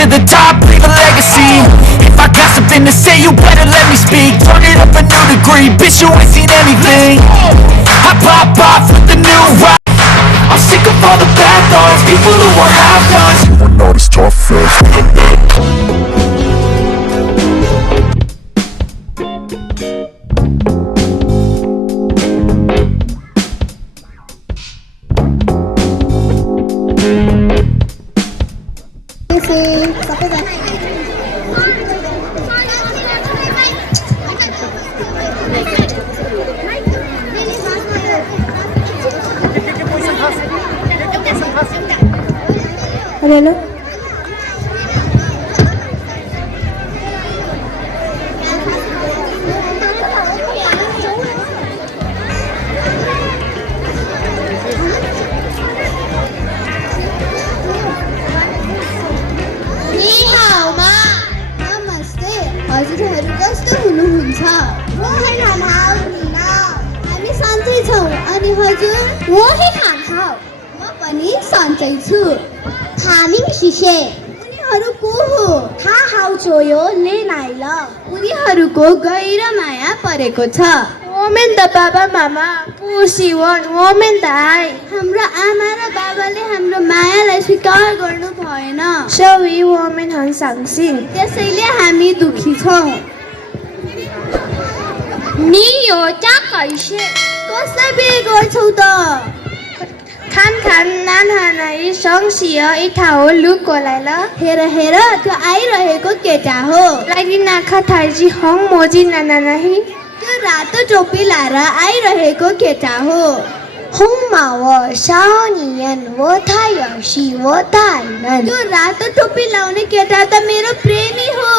to the top, leave a legacy. If I got something to say, you better let me speak. Turn it up a new degree, bitch, you ain't seen anything. I pop off with the new rock. I'm sick of all the bad thoughts, people who are half-nots. You are not as tough as Hello. हजुरहरू कस्तो हुनुहुन्छ वही खान आउनुहुन्न हामी सन्चै छौँ अनि हजुर वही खान खाऊ म पनि सन्चै छु हामी शिशे उनीहरू को हो थाहा हाउ यो ले नाइल उनीहरूको गहिरो माया परेको छ वोमेन द बाबा मामा pussy one women the I हाम्रो आमा र बाबाले हाम्रो मायालाई स्वीकार गर्नु भएन सो वी वोमेन हन सांसिङ त्यसैले हामी दुखी छौँ नि यो चा कैसे कसलाई बिहे गर्छौ त खान खान नान हानाई सँगसिय इठा हो लुक कोलाइल हेर हेर त्यो आइरहेको केटा हो लागि नाखा थाइजी हङ मोजी नाना नाही त्यो रातो टोपी लाएर आइरहेको केटा हो हङ माव साउनियन वो थायसी वो ताइनन त्यो रातो टोपी लाउने केटा त मेरो प्रेमी हो